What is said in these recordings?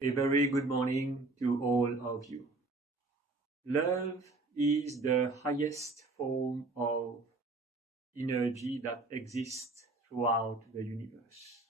A very good morning to all of you. Love is the highest form of energy that exists throughout the universe.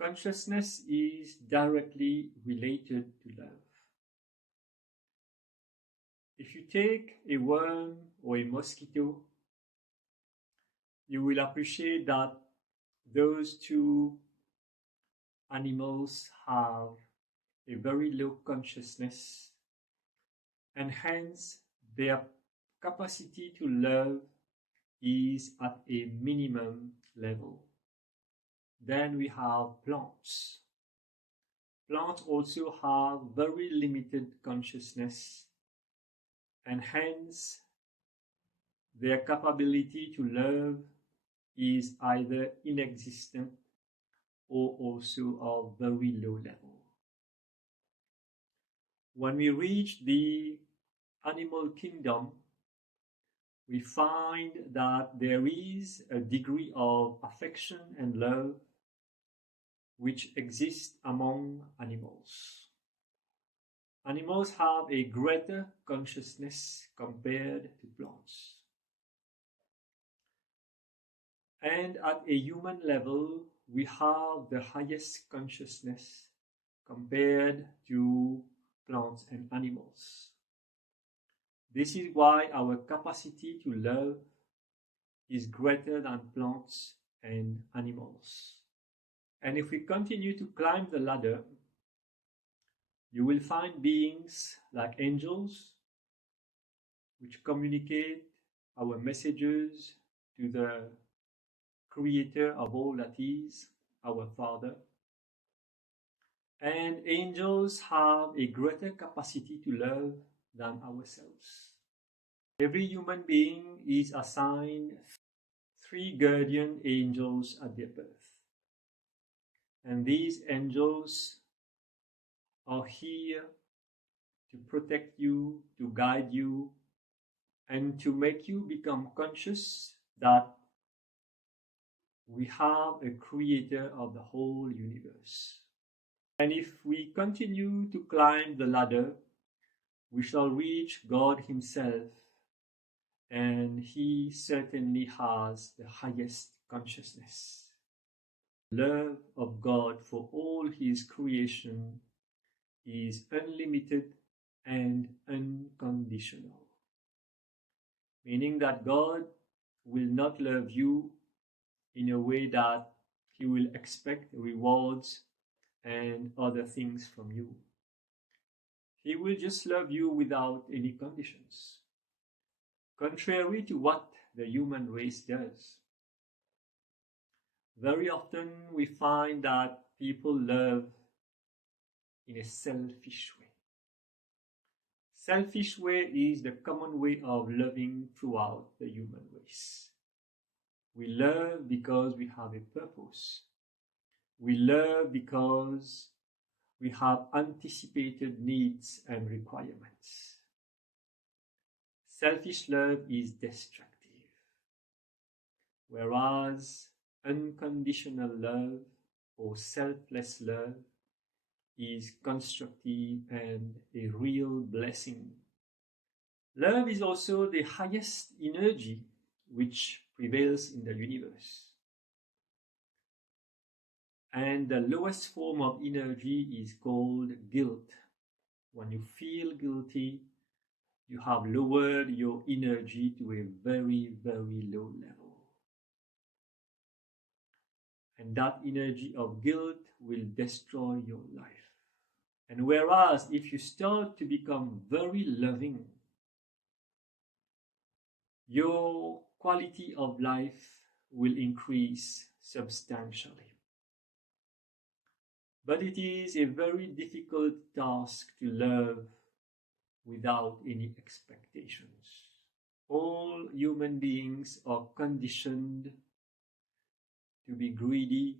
Consciousness is directly related to love. If you take a worm or a mosquito, you will appreciate that those two animals have a very low consciousness, and hence their capacity to love is at a minimum level. Then we have plants. Plants also have very limited consciousness, and hence their capability to love is either inexistent or also of very low level. When we reach the animal kingdom, we find that there is a degree of affection and love which exists among animals. Animals have a greater consciousness compared to plants. And at a human level, we have the highest consciousness compared to plants and animals. This is why our capacity to love is greater than plants and animals. And if we continue to climb the ladder, you will find beings like angels, which communicate our messages to the Creator of all that is, our Father. And angels have a greater capacity to love than ourselves. Every human being is assigned 3 guardian angels at their birth. And these angels are here to protect you, to guide you, and to make you become conscious that we have a creator of the whole universe. And if we continue to climb the ladder, we shall reach God Himself, and He certainly has the highest consciousness. Love of God for all His creation is unlimited and unconditional, meaning that God will not love you in a way that He will expect rewards and other things from you. He will just love you without any conditions, contrary to what the human race does. Very often we find that people love in a selfish way. Selfish way is the common way of loving throughout the human race. We love because we have a purpose. We love because we have anticipated needs and requirements. Selfish love is destructive, whereas unconditional love or selfless love is constructive and a real blessing. Love is also the highest energy which prevails in the universe. And the lowest form of energy is called guilt. When you feel guilty, you have lowered your energy to a very, very low level. And that energy of guilt will destroy your life. And whereas if you start to become very loving, your quality of life will increase substantially. But it is a very difficult task to love without any expectations. All human beings are conditioned to be greedy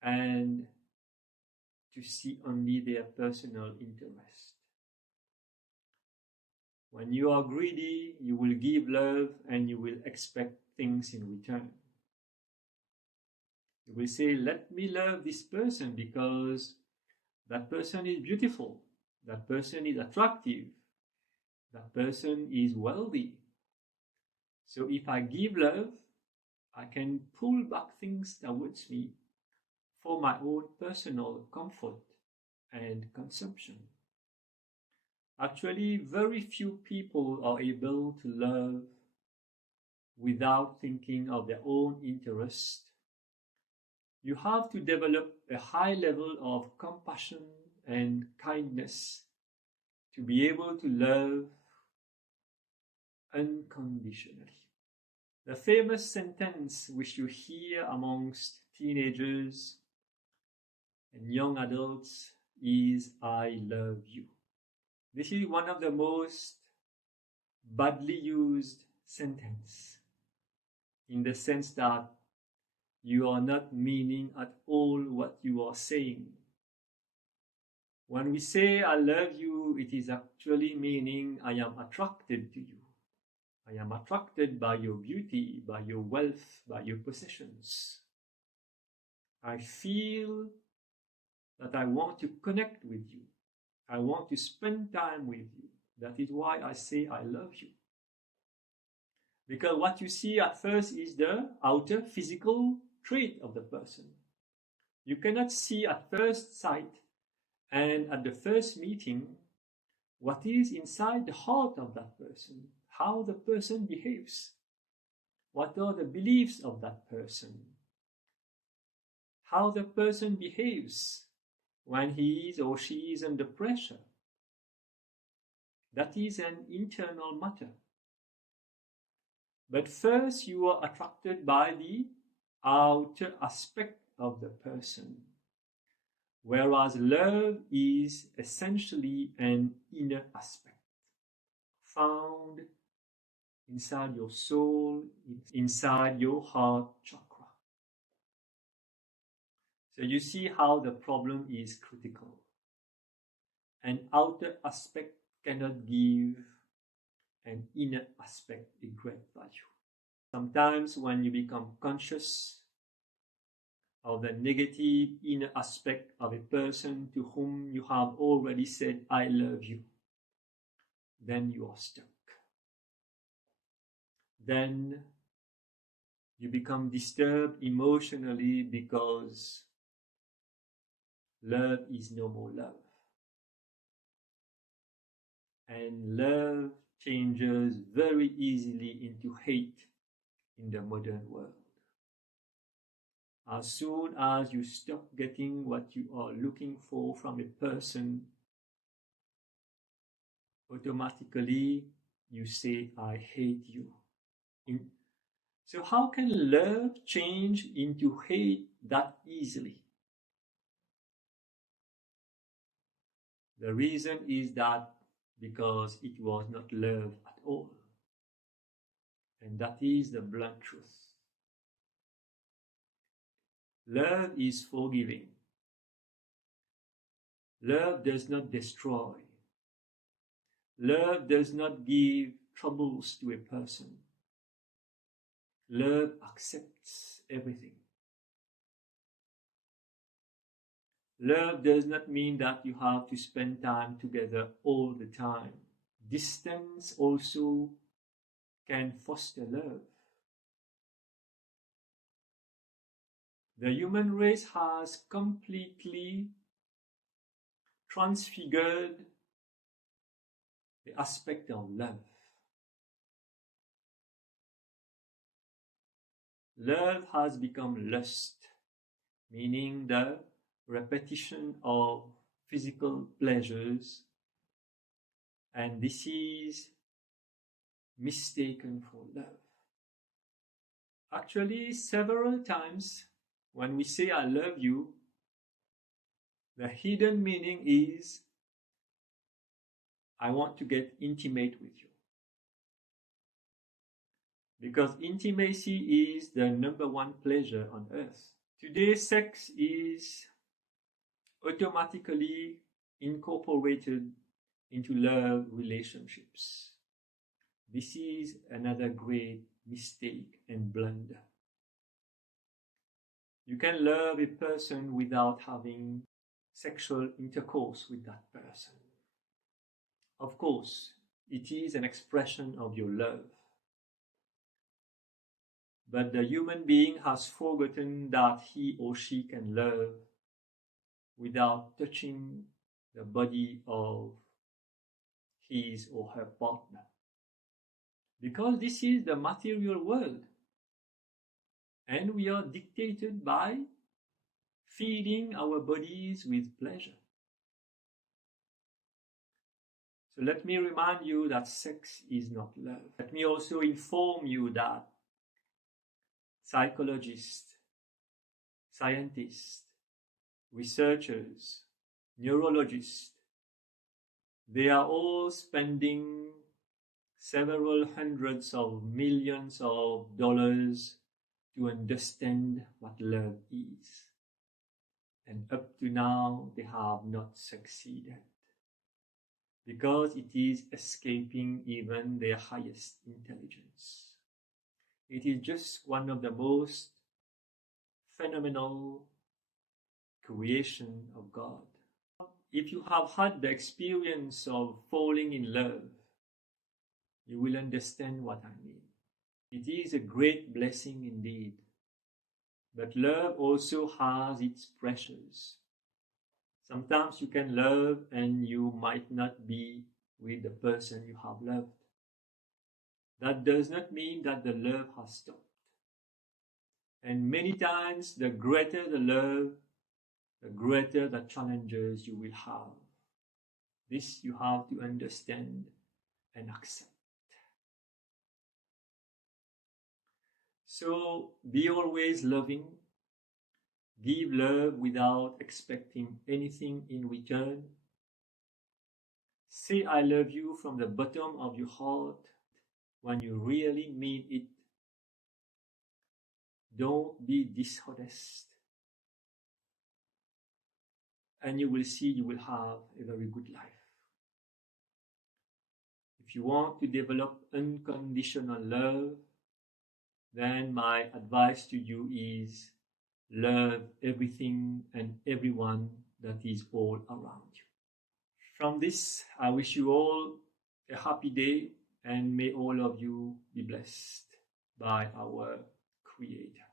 and to see only their personal interest. When you are greedy, you will give love and you will expect things in return. You will say, let me love this person because That person is beautiful. That person is attractive. That person is wealthy. So if I give love, I can pull back things towards me for my own personal comfort and consumption. Actually, very few people are able to love without thinking of their own interest. You have to develop a high level of compassion and kindness to be able to love unconditionally. The famous sentence which you hear amongst teenagers and young adults is, "I love you." This is one of the most badly used sentences, in the sense that you are not meaning at all what you are saying. When we say "I love you," it is actually meaning I am attracted to you. I am attracted by your beauty, by your wealth, by your possessions. I feel that I want to connect with you. I want to spend time with you. That is why I say I love you. Because what you see at first is the outer physical trait of the person. You cannot see at first sight and at the first meeting what is inside the heart of that person, how the person behaves, what are the beliefs of that person, how the person behaves when he is or she is under pressure. That is an internal matter. But first you are attracted by the outer aspect of the person, whereas love is essentially an inner aspect found inside your soul, inside your heart chakra. So you see how the problem is critical. An outer aspect cannot give an inner aspect a great value. Sometimes when you become conscious of the negative inner aspect of a person to whom you have already said, "I love you," then you are stuck. Then you become disturbed emotionally because love is no more love. And love changes very easily into hate in the modern world. As soon as you stop getting what you are looking for from a person, automatically you say, "I hate you." So how can love change into hate that easily? The reason is that because it was not love at all. And that is the blunt truth. Love is forgiving. Love does not destroy. Love does not give troubles to a person. Love accepts everything. Love does not mean that you have to spend time together all the time. Distance also can foster love. The human race has completely transfigured the aspect of love. Love has become lust, meaning the repetition of physical pleasures, and this is mistaken for love. Actually, several times when we say "I love you," the hidden meaning is I want to get intimate with you. Because intimacy is the number one pleasure on earth. Today, sex is automatically incorporated into love relationships. This is another great mistake and blunder. You can love a person without having sexual intercourse with that person. Of course, it is an expression of your love. But the human being has forgotten that he or she can love without touching the body of his or her partner. Because this is the material world. And we are dictated by feeding our bodies with pleasure. So let me remind you that sex is not love. Let me also inform you that psychologists, scientists, researchers, neurologists, they are all spending several hundreds of millions of dollars to understand what love is. And up to now, they have not succeeded. Because it is escaping even their highest intelligence. It is just one of the most phenomenal creation of God. If you have had the experience of falling in love, you will understand what I mean. It is a great blessing indeed. But love also has its pressures. Sometimes you can love and you might not be with the person you have loved. That does not mean that the love has stopped. And many times, the greater the love, the greater the challenges you will have. This you have to understand and accept. So be always loving. Give love without expecting anything in return. Say I love you from the bottom of your heart when you really mean it. Don't be dishonest. And you will see you will have a very good life. If you want to develop unconditional love, then my advice to you is love everything and everyone that is all around you. From this, I wish you all a happy day, and may all of you be blessed by our Creator.